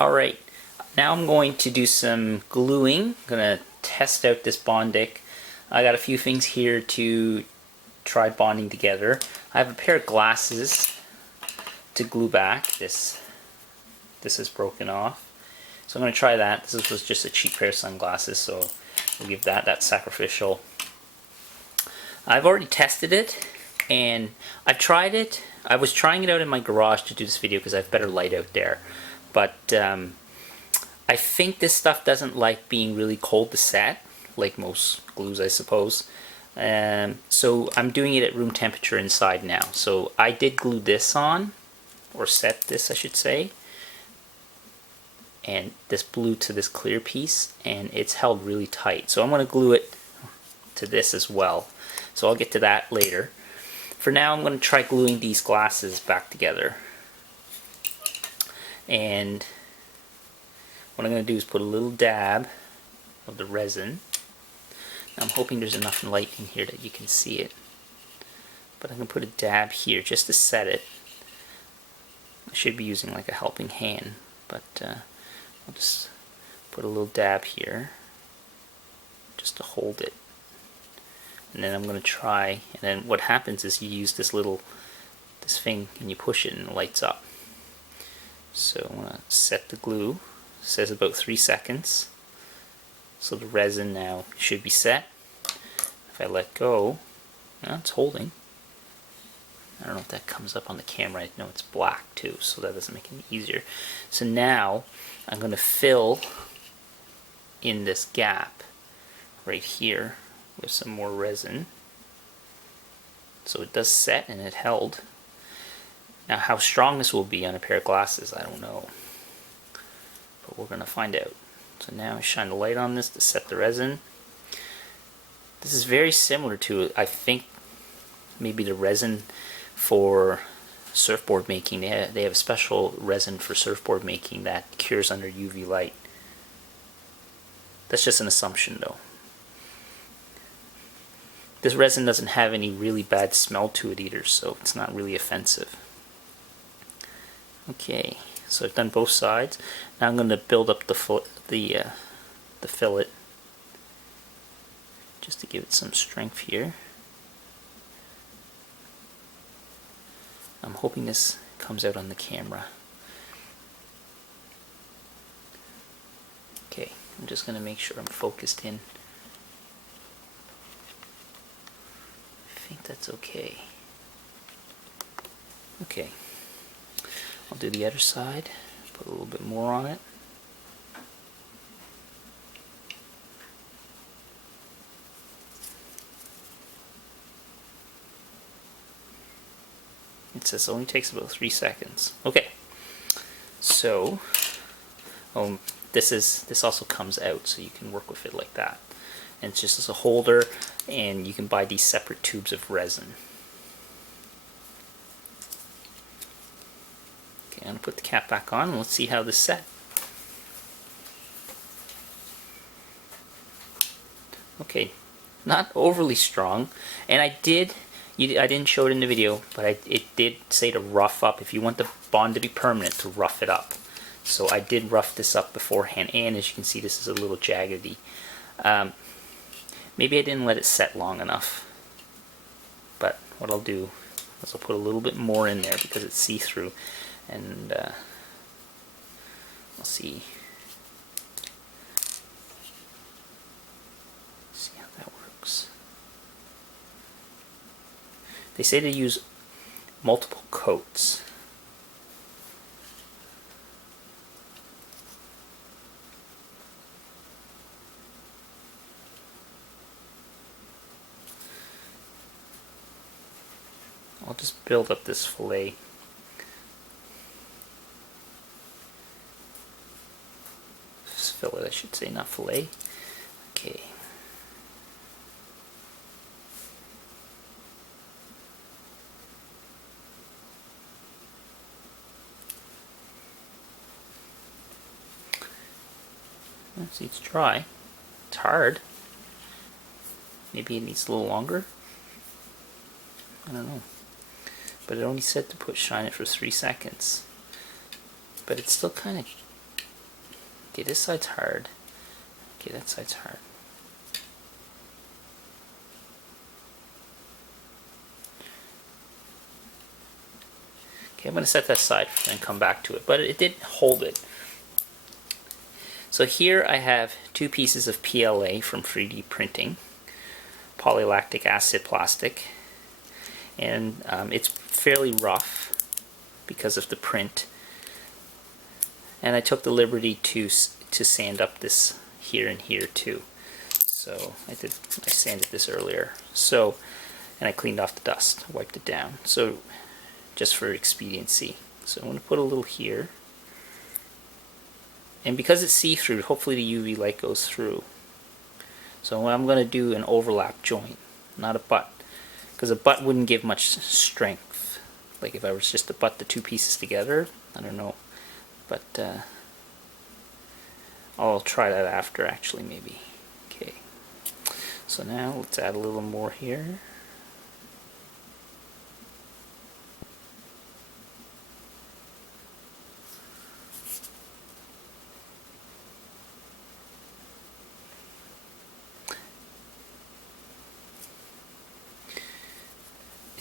Alright, now I'm going to do some gluing. I'm going to test out this Bondic. I got a few things here to try bonding together. I have a pair of glasses to glue back. This is broken off. So I'm going to try that. This was just a cheap pair of sunglasses, so we'll give that. That's sacrificial. I've already tested it, and I've tried it. I was trying it out in my garage to do this video because I have better light out there. But I think this stuff doesn't like being really cold to set, like most glues I suppose. So I'm doing it at room temperature inside now. So I did glue this on, or set this I should say, and this blew to this clear piece, and it's held really tight. So I'm going to glue it to this as well. So I'll get to that later. For now I'm going to try gluing these glasses back together. And what I'm going to do is put a little dab of the resin. Now I'm hoping there's enough light in here that you can see it. But I'm going to put a dab here just to set it. I should be using like a helping hand, but I'll just put a little dab here just to hold it. And then I'm going to try, and then what happens is you use this thing and you push it and it lights up. So I'm going to set the glue. It says about 3 seconds. So the resin now should be set. If I let go, well, it's holding. I don't know if that comes up on the camera. I know it's black too, so that doesn't make it any easier. So now I'm going to fill in this gap right here with some more resin. So it does set and it held. Now how strong this will be on a pair of glasses, I don't know. But we're going to find out. So now I shine the light on this to set the resin. This is very similar to, I think, maybe the resin for surfboard making. They have a special resin for surfboard making that cures under UV light. That's just an assumption though. This resin doesn't have any really bad smell to it either, so it's not really offensive. Okay, so I've done both sides. Now I'm going to build up the fillet just to give it some strength here. I'm hoping this comes out on the camera. Okay, I'm just going to make sure I'm focused in. I think that's okay. Okay, I'll do the other side, put a little bit more on it. It says it only takes about 3 seconds. Okay, so this also comes out, so you can work with it like that. And it's just as a holder, and you can buy these separate tubes of resin. Okay, I'm going to put the cap back on and let's see how this set. Okay, not overly strong, and I didn't show it in the video, but it did say to rough up. If you want the bond to be permanent, to rough it up. So I did rough this up beforehand, and as you can see, this is a little jaggedy. Maybe I didn't let it set long enough, but what I'll do is I'll put a little bit more in there because it's see-through, and we'll see how that works. They say to use multiple coats. I'll just build up this fillet. Fillet, I should say, not fillet. Okay. See, it's dry. It's hard. Maybe it needs a little longer. I don't know. But it only said to shine it for 3 seconds. But it's still kind of Okay, this side's hard. Okay, that side's hard. Okay, I'm going to set that aside and come back to it, but it did hold it. So here I have 2 pieces of PLA from 3D printing, polylactic acid plastic, and it's fairly rough because of the print. And I took the liberty to sand up this here and here too. So I sanded this earlier. So, and I cleaned off the dust, wiped it down. So just for expediency. So I'm going to put a little here. And because it's see-through, hopefully the UV light goes through. So I'm going to do an overlap joint, not a butt. Because a butt wouldn't give much strength. Like if I was just to butt the 2 pieces together, I don't know. But I'll try that after actually maybe. Okay. So now let's add a little more here.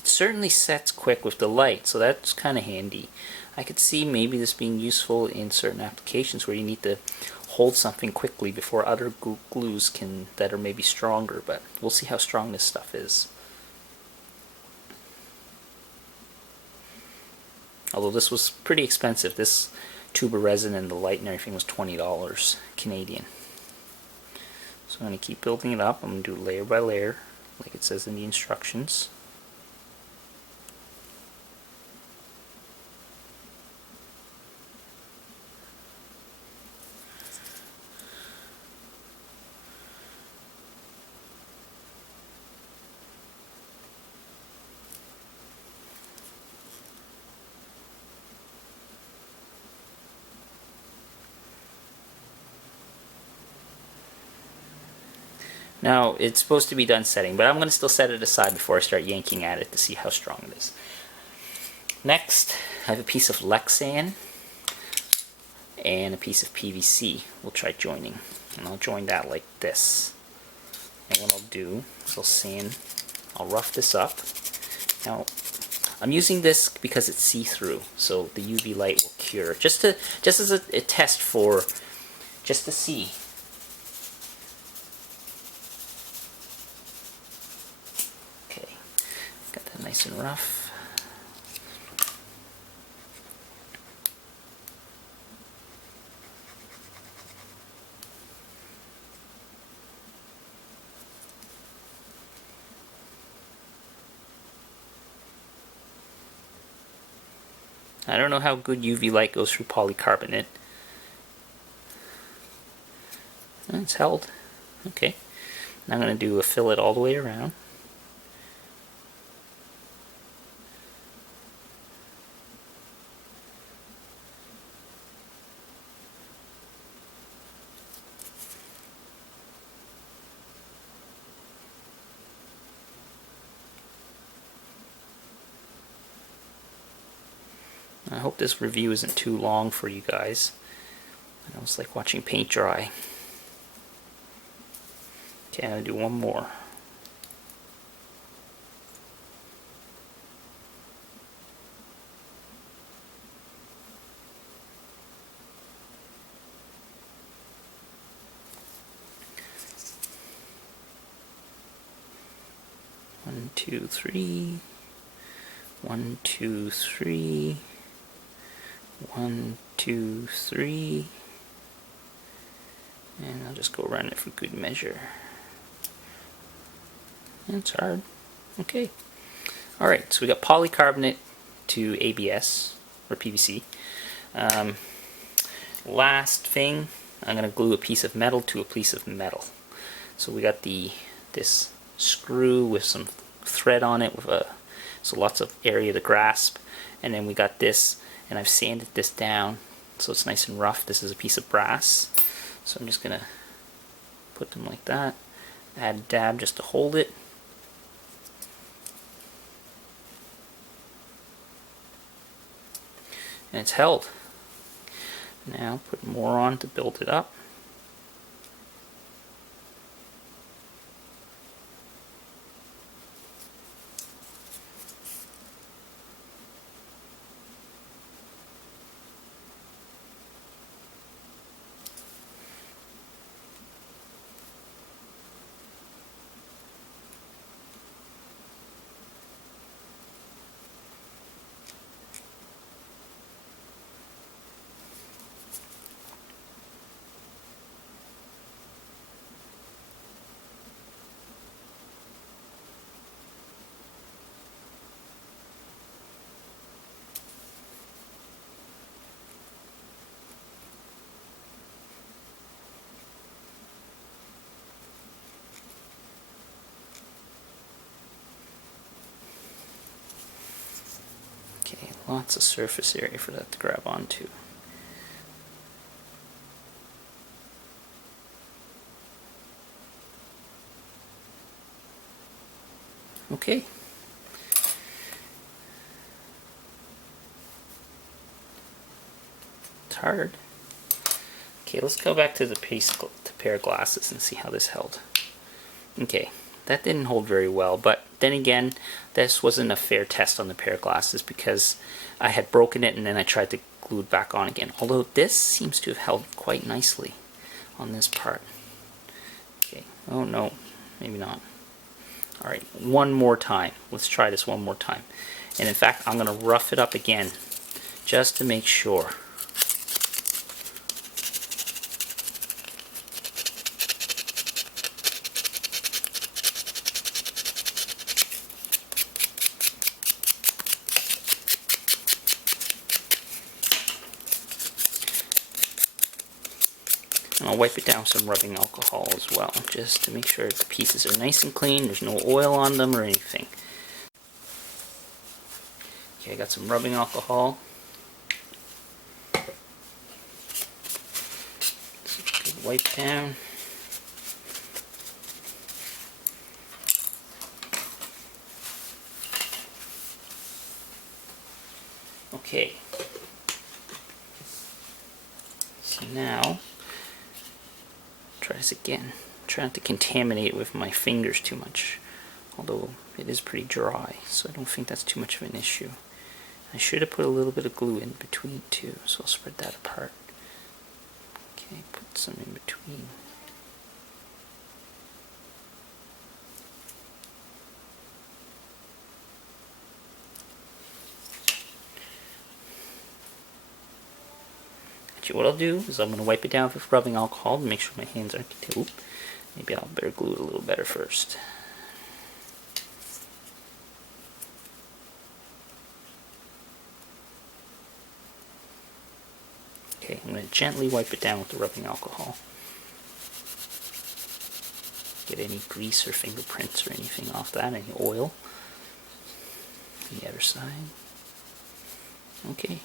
Certainly sets quick with the light, so that's kind of handy. I could see maybe this being useful in certain applications where you need to hold something quickly before other glues that are maybe stronger, but we'll see how strong this stuff is. Although this was pretty expensive. This tube of resin and the light and everything was $20 Canadian. So I'm going to keep building it up. I'm going to do layer by layer like it says in the instructions. Now, it's supposed to be done setting, but I'm going to still set it aside before I start yanking at it to see how strong it is. Next, I have a piece of Lexan and a piece of PVC. We'll try joining. And I'll join that like this. And what I'll do is I'll rough this up. Now, I'm using this because it's see-through, so the UV light will cure. Just as a test for, just to see. Got that nice and rough. I don't know how good UV light goes through polycarbonate. It's held. Okay. Now I'm going to do a fillet all the way around. I hope this review isn't too long for you guys. I know it's like watching paint dry. Okay, I'm going to do one more. One, two, three. 1, 2, 3. 1, 2, 3. And I'll just go around it for good measure. That's hard. Okay. Alright, so we got polycarbonate to ABS, or PVC. Last thing, I'm going to glue a piece of metal to a piece of metal. So we got this screw with some thread on it, with so lots of area to grasp. And then we got this, and I've sanded this down so it's nice and rough. This is a piece of brass. So I'm just going to put them like that. Add a dab just to hold it. And it's held. Now put more on to build it up. Okay, lots of surface area for that to grab onto. Okay. It's hard. Okay, let's go back to the pair of glasses and see how this held. Okay, that didn't hold very well, but then again, this wasn't a fair test on the pair of glasses because I had broken it and then I tried to glue it back on again. Although this seems to have held quite nicely on this part. Okay, oh no, maybe not. Alright, one more time. Let's try this one more time. And in fact, I'm going to rough it up again just to make sure. And I'll wipe it down with some rubbing alcohol as well, just to make sure the pieces are nice and clean, there's no oil on them or anything. Okay, I got some rubbing alcohol. Good wipe down. Okay. So now, try this again. Try not to contaminate it with my fingers too much, although it is pretty dry, so I don't think that's too much of an issue. I should have put a little bit of glue in between too, so I'll spread that apart. Okay, put some in between. Actually, what I'll do is I'm going to wipe it down with rubbing alcohol to make sure my hands aren't contaminated. Maybe I'll better glue it a little better first. Okay, I'm going to gently wipe it down with the rubbing alcohol. Get any grease or fingerprints or anything off that, any oil. The other side. Okay.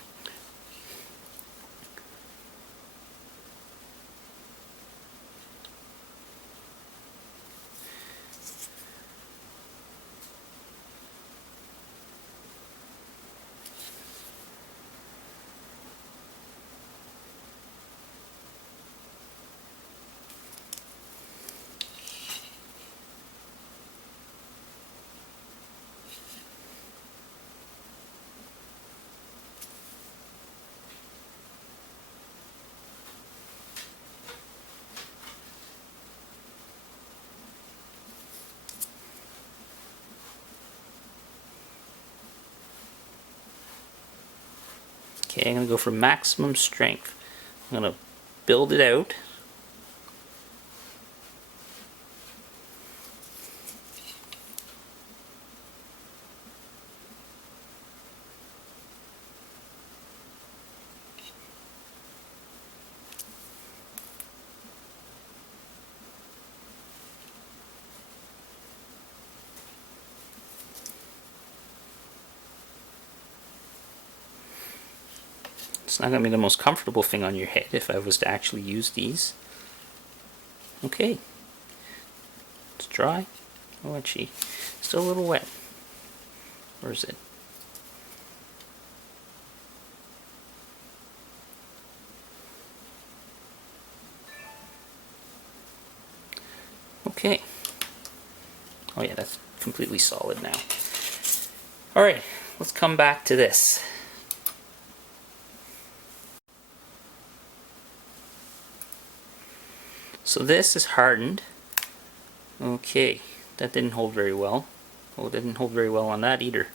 Okay, I'm going to go for maximum strength. I'm going to build it out. It's not going to be the most comfortable thing on your head if I was to actually use these. Okay. It's dry. Oh, actually, still a little wet. Where is it? Okay. Oh yeah, that's completely solid now. Alright, let's come back to this. So this is hardened. Okay, that didn't hold very well. Oh, it didn't hold very well on that either.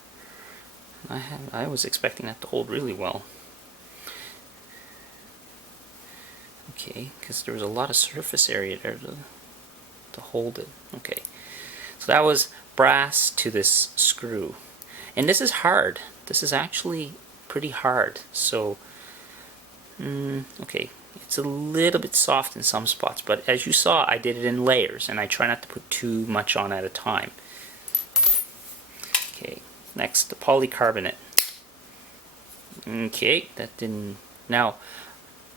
I was expecting that to hold really well. Okay, because there was a lot of surface area there to hold it. Okay, so that was brass to this screw. And this is hard. This is actually pretty hard. So, okay, it's a little bit soft in some spots, but as you saw, I did it in layers, and I try not to put too much on at a time. Okay, next, the polycarbonate. Okay, that didn't... Now,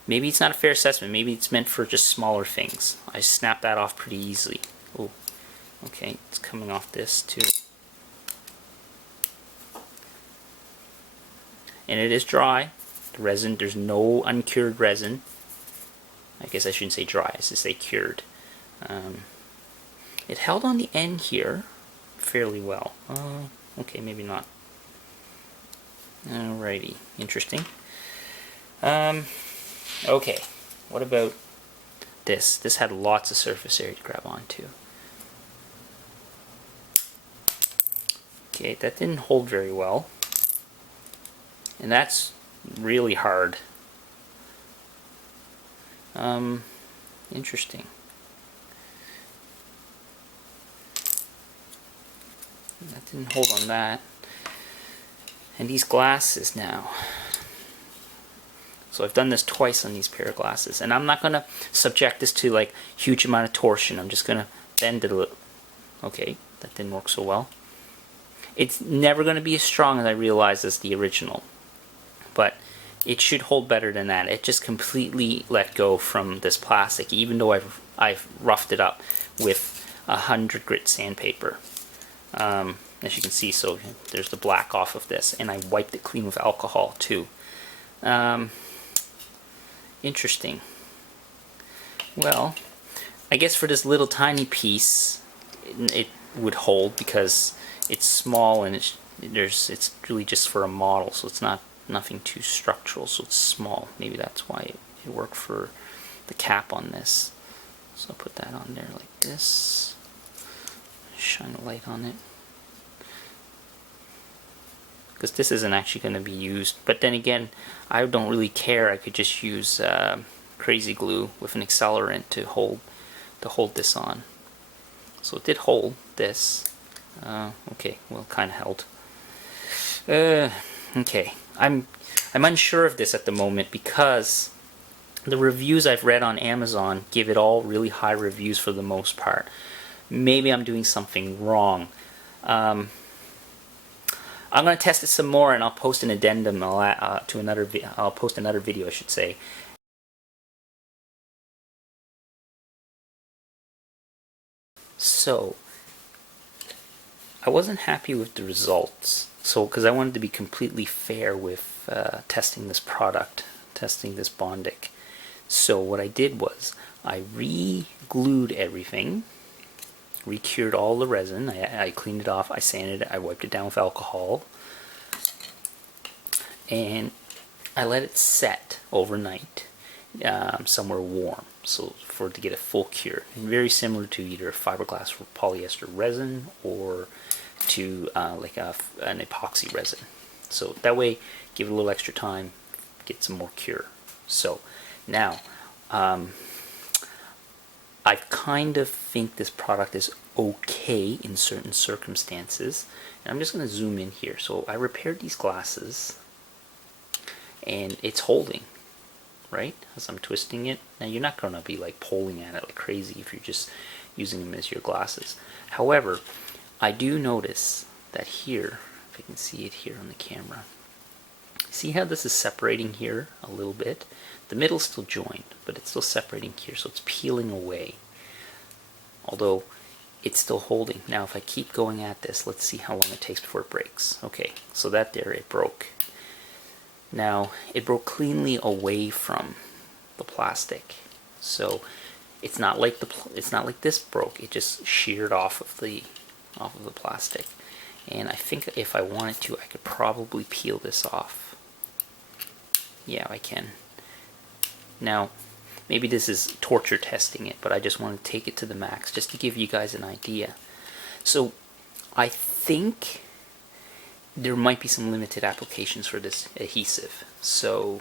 maybe it's not a fair assessment. Maybe it's meant for just smaller things. I snapped that off pretty easily. Oh, okay, it's coming off this too. And it is dry. The resin, there's no uncured resin. I guess I shouldn't say dry, I should say cured. It held on the end here fairly well. Okay, maybe not. Alrighty, interesting. Okay, what about this? This had lots of surface area to grab onto. Okay, that didn't hold very well. And that's really hard. Interesting. That didn't hold on that. And these glasses now. So I've done this twice on these pair of glasses, and I'm not going to subject this to like huge amount of torsion. I'm just going to bend it a little. Okay, that didn't work so well. It's never going to be as strong as I realized as the original, but it should hold better than that. It just completely let go from this plastic, even though I've roughed it up with 100 grit sandpaper. As you can see, so there's the black off of this, and I wiped it clean with alcohol too. Interesting. Well, I guess for this little tiny piece, it would hold because it's small and it's really just for a model, so it's nothing too structural, so it's small. Maybe that's why it worked for the cap on this. So I'll put that on there like this. Shine a light on it. Because this isn't actually going to be used. But then again, I don't really care. I could just use crazy glue with an accelerant to hold this on. So it did hold this. Okay, well, kind of held. Okay, I'm unsure of this at the moment because the reviews I've read on Amazon give it all really high reviews for the most part. Maybe I'm doing something wrong. I'm going to test it some more, and I'll post an addendum to another. I'll post another video, I should say. So I wasn't happy with the results. So because I wanted to be completely fair with testing this product, testing this Bondic. So what I did was I re-glued everything. Recured all the resin. I cleaned it off, I sanded it, I wiped it down with alcohol, and I let it set overnight somewhere warm, so for it to get a full cure. And very similar to either fiberglass or polyester resin or to like an epoxy resin. So that way, give it a little extra time, get some more cure. So now, I kind of think this product is okay in certain circumstances. And I'm just going to zoom in here. So I repaired these glasses, and it's holding, right? As I'm twisting it. Now you're not going to be like pulling at it like crazy if you're just using them as your glasses. However, I do notice that here, if you can see it here on the camera, see how this is separating here a little bit? The middle's still joined, but it's still separating here, so it's peeling away. Although it's still holding. Now if I keep going at this, let's see how long it takes before it breaks. Okay, so that there, it broke. Now it broke cleanly away from the plastic. So it's not like this broke. It just sheared off of the plastic. And I think if I wanted to, I could probably peel this off. Yeah, I can. Now, maybe this is torture testing it, but I just want to take it to the max just to give you guys an idea. So I think there might be some limited applications for this adhesive. So,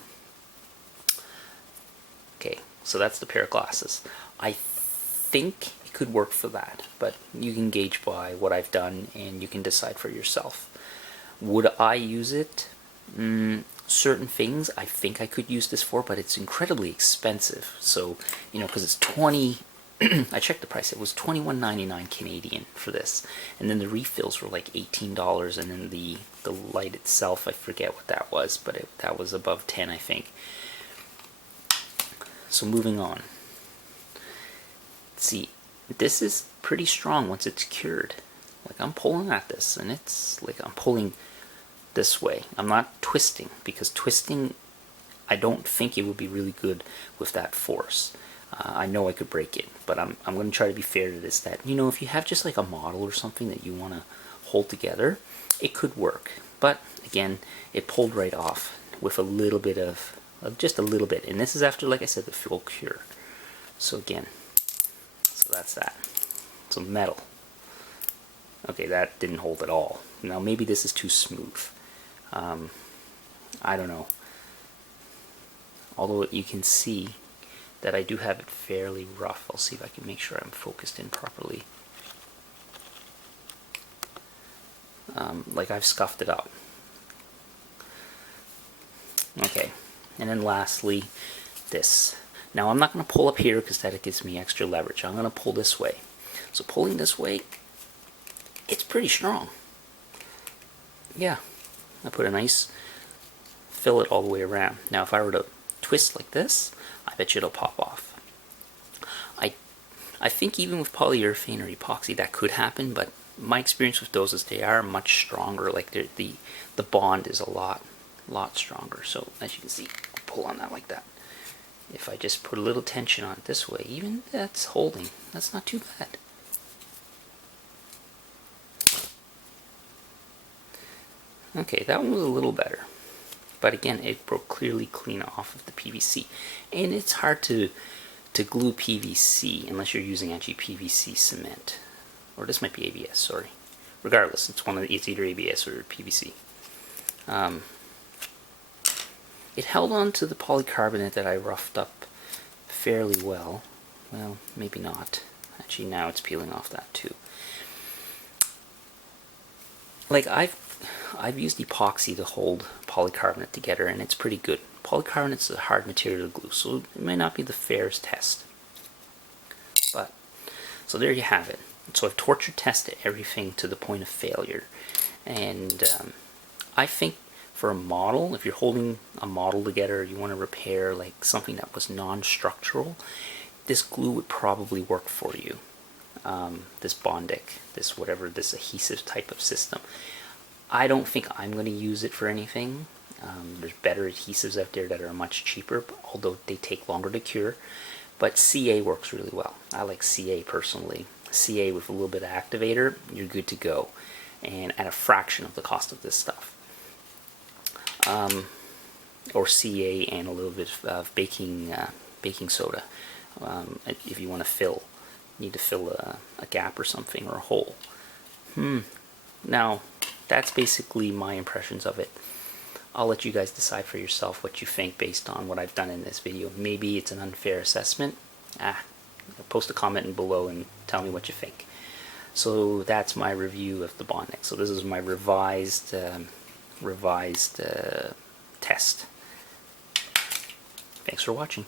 okay, so that's the pair of glasses. I think it could work for that, but you can gauge by what I've done and you can decide for yourself. Would I use it? Certain things I think I could use this for, but it's incredibly expensive. So, you know, because it's 20, I checked the price, it was $21.99 Canadian for this, and then the refills were like $18, and then the light itself, I forget what that was, but that was above 10, I think. So moving on. See, this is pretty strong once it's cured. Like, I'm pulling at this, and it's like I'm pulling this way. I'm not twisting, because twisting, I don't think it would be really good with that force. I know I could break it, but I'm going to try to be fair to this, that, you know, if you have just like a model or something that you want to hold together, it could work. But again, it pulled right off with a little bit of just a little bit, and this is after, like I said, the full cure. So again, so that's that. So metal. Okay, that didn't hold at all. Now maybe this is too smooth. I don't know. Although you can see that I do have it fairly rough. I'll see if I can make sure I'm focused in properly. Like I've scuffed it up. Okay, and then lastly, this. Now I'm not going to pull up here because that gives me extra leverage. I'm going to pull this way. So pulling this way, it's pretty strong. Yeah, I put a nice fillet all the way around. Now if I were to twist like this, I bet you it'll pop off. I think even with polyurethane or epoxy that could happen, but my experience with those is they are much stronger. Like the bond is a lot stronger. So as you can see, I'll pull on that like that. If I just put a little tension on it this way, even that's holding. That's not too bad. Okay, that one was a little better. But again, it broke clearly clean off of the PVC. And it's hard to glue PVC unless you're using actually PVC cement. Or this might be ABS, sorry. Regardless, it's either ABS or PVC. It held on to the polycarbonate that I roughed up fairly well. Well, maybe not. Actually, now it's peeling off that too. Like I've used epoxy to hold polycarbonate together, and it's pretty good. Polycarbonate's a hard material to glue, so it may not be the fairest test. But, so there you have it. So I've torture tested everything to the point of failure. And I think for a model, if you're holding a model together, you want to repair like something that was non-structural, this glue would probably work for you. This Bondic, this adhesive type of system. I don't think I'm going to use it for anything. There's better adhesives out there that are much cheaper, although they take longer to cure. But CA works really well. I like CA personally. CA with a little bit of activator, you're good to go. And at a fraction of the cost of this stuff. Or CA and a little bit of baking soda. If you want to need to fill a gap or something, or a hole. Now, that's basically my impressions of it. I'll let you guys decide for yourself what you think based on what I've done in this video. Maybe it's an unfair assessment. Post a comment below and tell me what you think. So that's my review of the Bondic. So this is my revised test. Thanks for watching.